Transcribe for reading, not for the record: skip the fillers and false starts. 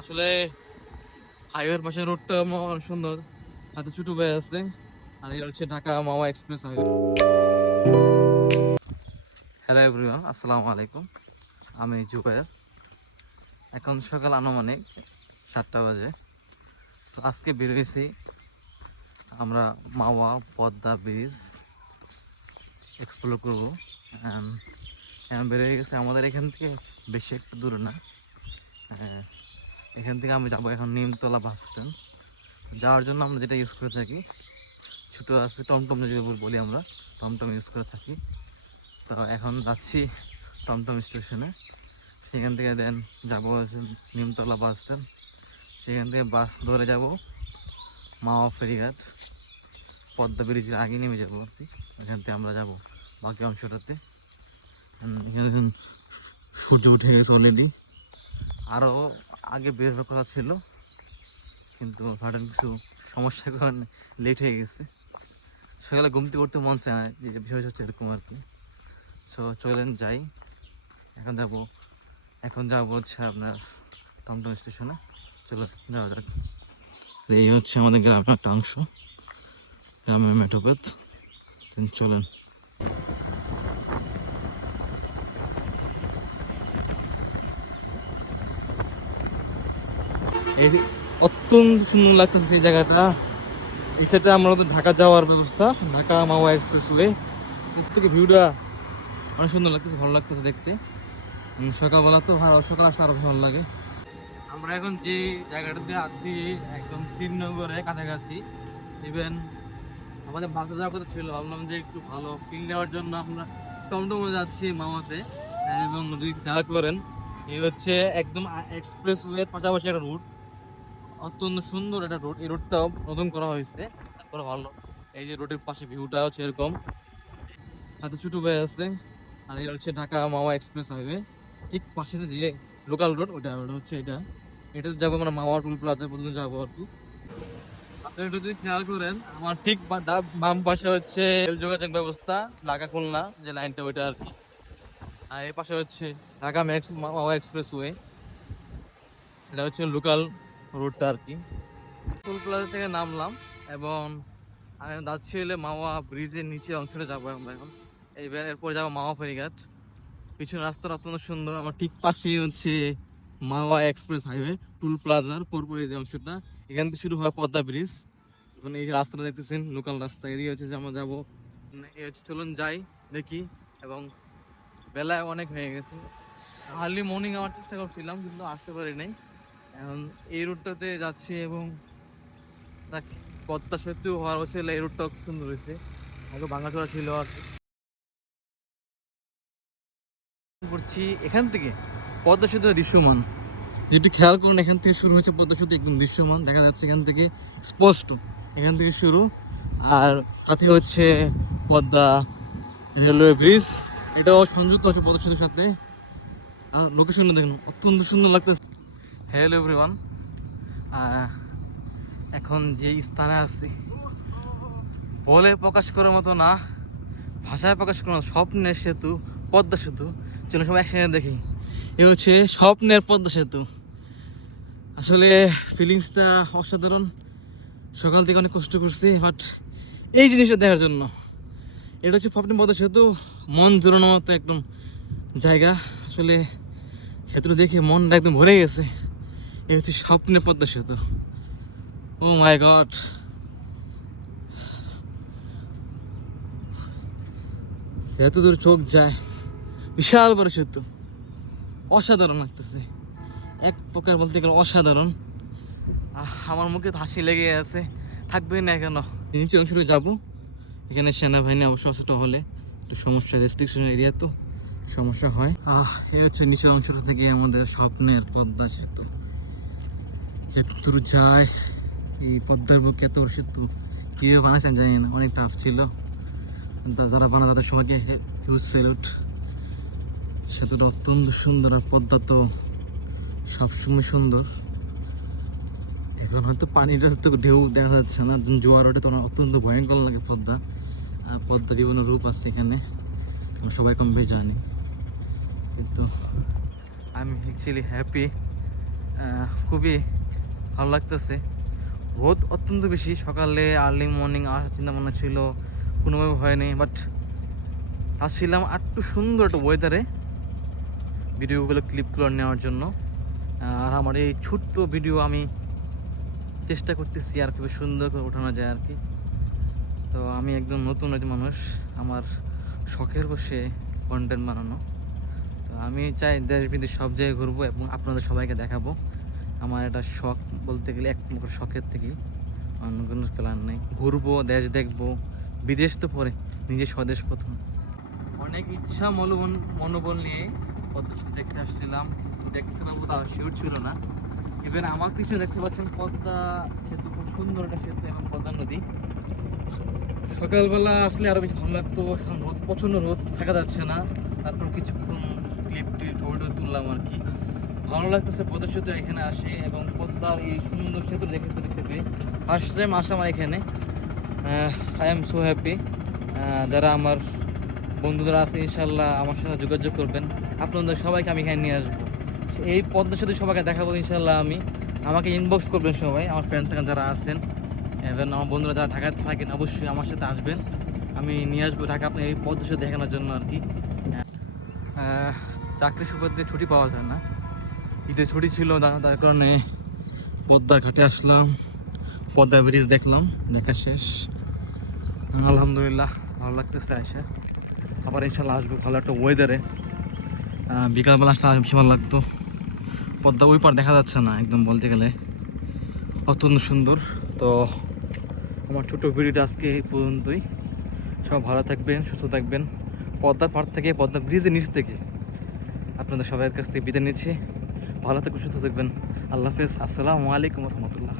আসলে হাইওয়ের পাশে রোডটা অনেক সুন্দর, হাতে ছোট ভাই আছে। আর এটা হচ্ছে ঢাকা মাওয়া এক্সপ্রেস হাইওয়ে। হ্যালো এভরিওয়ান, আসসালামু আলাইকুম। আমি জুবাইর। এখন সকাল আনুমানিক 7টা বাজে। তো আজকে বেরিয়েছি আমরা মাওয়া পদ্মা ব্রিজ এক্সপ্লোর করবো। এখন বেরিয়ে গেছে, আমাদের এখান থেকে বেশি একটু দূরে না। আহ, এখান থেকে আমি যাবো এখন নিমতলা বাস স্ট্যান্ড। যাওয়ার জন্য আমরা যেটা ইউজ করে থাকি, ছোটো আছে টমটম, যদি বলি আমরা টমটম ইউজ করে থাকি। তো এখন যাচ্ছি টমটম স্টেশনে। সেখান থেকে দেন যাবো নিমতলা বাস স্ট্যান্ড। সেখান থেকে বাস ধরে যাব মাওয়া ফেরিঘাট, পদ্মা ব্রিজের আগে নেমে যাবো আর কি। এখান থেকে আমরা যাব বাকি অংশটাতে। এখানে এখন সূর্য উঠে গেছে অলরেডি। আরও আগে বের হওয়ার কথা ছিল, কিন্তু সাডেন কিছু সমস্যার কারণে লেট হয়ে গেছে। সকালে ঘুম থেকে উঠতে মন চায় না, যে বিষয় হচ্ছে এরকম আর কি। সো চলেন যাই। এখন যাবো হচ্ছে আপনার টমটম স্টেশনে। চলো যাওয়া যাক। এই হচ্ছে আমাদের গ্রামের একটা অংশ, গ্রামের মেঠোপথ। চলেন। এই অত্যন্ত সুন্দর লাগতেছে এই জায়গাটা। এই সাইডে আমাদের ঢাকা যাওয়ার ব্যবস্থা, ঢাকা মাওয়া এক্সপ্রেসওয়ে। প্রত্যেকে ভিউটা অনেক সুন্দর লাগতেছে, ভালো লাগতেছে দেখতে। সকালবেলা তো সকাল আসলে আরো ভালো লাগে। আমরা এখন যে জায়গাটাতে আছি একদম শ্রীনগরের কাছাকাছি। ইভেন আমাদের বাসে যাওয়ার কথা ছিল, ভাবলাম যে একটু ভালো ফিল নেওয়ার জন্য আমরা টমটমে যাচ্ছি মামাতে। এবং যদি খেয়াল করেন, এই হচ্ছে একদম এক্সপ্রেস ওয়ের পাশাপাশি একটা রুট, অত্যন্ত সুন্দর একটা রুট। এই রুটটাও নতুন করা হয়েছে, তারপরে ভালো। এই যে রোডের পাশে ভিউটা হচ্ছে এরকম, হাতে ছোট ভাই আছে। আর এটা হচ্ছে ঢাকা মাওয়া এক্সপ্রেস হাইওয়ে। ঠিক পাশে যে লোকাল রোড, ওটা হচ্ছে এটাতে যাবো আমরা মাওয়া টুল প্লাজা পর্যন্ত যাবো আর কি। আপনি একটু যদি খেয়াল করেন, আমার ঠিক বাম পাশে হচ্ছে রেল যোগাযোগ ব্যবস্থা, ঢাকা খুলনা যে লাইনটা, ওইটা আর কি। আর এই পাশে হচ্ছে ঢাকা মাওয়া এক্সপ্রেস ওয়ে, এটা হচ্ছে লোকাল রোডটা আর কি। টুল প্লাজা থেকে নামলাম এবং আমি যাচ্ছি হলে মাওয়া ব্রিজের নিচে অংশটা যাবো আমরা এখন। এরপর যাবো মাওয়া ফেরিঘাট। পিছনে রাস্তাটা অত্যন্ত সুন্দর। আমার ঠিক পাশেই হচ্ছে মাওয়া এক্সপ্রেস হাইওয়ে, টুল প্লাজার পরপর এই যে অংশটা, এখান থেকে শুরু হয় পদ্মা ব্রিজ। এখন এই যে রাস্তাটা দেখতেছেন লোকাল রাস্তা, এদিকে হচ্ছে যে আমরা যাবো। এই হচ্ছে, চলুন যাই দেখি। এবং বেলায় অনেক হয়ে গেছে, আর্লি মর্নিং আওয়ার চেষ্টা করছিলাম কিন্তু আসতে পারি নাই। এখন এই রুটটাতে যাচ্ছি এবং পদ্মা সেতু হওয়ার হচ্ছে এই রুটটা খুব সুন্দর হয়েছে, আগে ভাঙাচোরা ছিল আর কি। করছি এখান থেকে পদ্মা সেতু দৃশ্যমান, যেটি খেয়াল করুন, এখান থেকে শুরু হচ্ছে পদ্মা সেতু, একদম দৃশ্যমান দেখা যাচ্ছে এখান থেকে স্পষ্ট। এখান থেকে শুরু, আর সাথে হচ্ছে পদ্মা রেলওয়ে ব্রিজ, এটাও সংযুক্ত হচ্ছে পদ্মা সেতুর সাথে। আর লোকেশনটা দেখুন, অত্যন্ত সুন্দর লাগতেছে। হ্যালো এভরিওয়ান, এখন যে স্থানে আছি বলে প্রকাশ করার মতো না, ভাষায় প্রকাশ করার মতো, স্বপ্নের সেতু পদ্মা সেতু। চলো সবাই একসাথে দেখি। এ হচ্ছে স্বপ্নের পদ্মা সেতু। আসলে ফিলিংসটা অসাধারণ। সকাল থেকে অনেক কষ্ট করছি, বাট এই জিনিসটা দেখার জন্য। এটা হচ্ছে স্বপ্নের পদ্মা সেতু, মন জোরানোর মতো একদম জায়গা। আসলে সেতুটা দেখে মনটা একদম ভরে গেছে। এই হচ্ছে স্বপ্নের পদ্মা সেতু। ও মাই গড, সেতু দূর চোখ যায়, বিশাল বড় সেতু, অসাধারণ লাগতেছে এক প্রকার বলতে গেলে, অসাধারণ। আমার মুখে হাসি লেগে আছে, থাকবে না কেন। নিচে অংশটা যাবো, এখানে সেনাবাহিনী অবশ্য অবস্থা হলে একটু সমস্যা, রেস্ট্রিকশন এরিয়া তো সমস্যা হয়। এই হচ্ছে নিচের অংশটা থেকে আমাদের স্বপ্নের পদ্মা সেতু, যেটুর যায় এই পদ্মার বুকে। এত সেতু কীভাবে বানাচ্ছেন জানি না, অনেক টাফ ছিল। যারা বানা তাদের সবাইকে হিউজ স্যালুট। সেতুটা অত্যন্ত সুন্দর, আর পদ্মা তো সবসময় সুন্দর। এখন হয়তো পানিটা তো ঢেউ দেখা যাচ্ছে না, জোয়ার ওঠে তখন অত্যন্ত ভয়ঙ্কর লাগে পদ্মা। আর পদ্মা বিভিন্ন রূপ আছে এখানে, আমরা সবাই কম বেশি জানি। কিন্তু আমি অ্যাকচুয়ালি হ্যাপি খুবই ভালো লাগতেছে। রোদ অত্যন্ত বেশি, সকালে আর্লি মর্নিং আসার চিন্তা ভাবনা ছিল, কোনোভাবে হয়নি, বাট আসছিলাম একটু সুন্দর একটা ওয়েদারে ভিডিওগুলো ক্লিপগুলো নেওয়ার জন্য। আর আমার এই ছোট্ট ভিডিও আমি চেষ্টা করতেছি আর খুবই সুন্দর করে ওঠানো যায় আর কি। তো আমি একদম নতুন একজন মানুষ, আমার শখের বসে কন্টেন্ট বানানো। তো আমি চাই দেশ বিদেশ সব জায়গায় ঘুরবো এবং আপনাদের সবাইকে দেখাবো। আমার এটা শখ বলতে গেলে এক প্রকার শখের থেকেই, অন্য কোনো প্ল্যান নেই। ঘুরবো, দেশ দেখবো, বিদেশ তো পরে, নিজের স্বদেশ প্রথম। অনেক ইচ্ছা মনোবল নিয়ে পদ্মা দেখতে আসছিলাম, কিন্তু দেখতে পাবো তাও শিওর ছিল না। ইভেন আমার পিছনে দেখতে পাচ্ছেন পদ্মা সেতু, খুব সুন্দর একটা সেতু এবং পদ্মা নদী। সকালবেলা আসলে আরো বেশি ভালো লাগতো, এখন রোদ, প্রচণ্ড রোদ, থাকা যাচ্ছে না। তারপর কিছুক্ষণ ছবি তুললাম আর কি। ভালো লাগতেছে পদ্মা সেতু এখানে আসে এবং পদ্মার এই সুন্দর সেতু দেখতে পেয়ে। ফার্স্ট টাইম আসা আমার এখানে, আই এম সো হ্যাপি। যারা আমার বন্ধুরা আছে ইনশাল্লাহ আমার সাথে যোগাযোগ করবেন, আপনাদের সবাইকে আমি এখানে নিয়ে আসবো। এই পদ্মা সেতু সবাইকে দেখাবো ইনশাল্লাহ আমি। আমাকে ইনবক্স করবেন সবাই, আমার ফ্রেন্ডস যারা আছেন এবং আমার বন্ধুরা যারা ঢাকায় থাকেন, অবশ্যই আমার সাথে আসবেন, আমি নিয়ে আসবো ঢাকা আপনি এই পদ্মা সেতু দেখানোর জন্য আর কি। চাকরির সুবাদে ছুটি পাওয়া যায় না, ঈদের ছুটি ছিল, তার কারণে পদ্মার ঘাটে আসলাম, পদ্মা ব্রিজ দেখলাম, দেখা শেষ। আলহামদুলিল্লাহ ভালো লাগতেছে আয়সা। আবার ইনশাল্লাহ আসবো ভালো একটা ওয়েদারে। বিকালবেলা আসলে বেশি ভালো লাগতো। পদ্মা ওই পার দেখা যাচ্ছে না একদম বলতে গেলে, অত্যন্ত সুন্দর। তো আমার ছোটো ভিডিওটা আজকে এই পর্যন্তই। সব ভালো থাকবেন, সুস্থ থাকবেন। পদ্মার পাড় থেকে, পদ্মা ব্রিজের নিচ থেকে আপনাদের সবাইয়ের কাছ থেকে বিদায় নিচ্ছি। ভালো থাকবেন, সুস্থ থাকবেন। আল্লাহ হাফেজ। আসসালামু আলাইকুম রহমতুল্লাহ।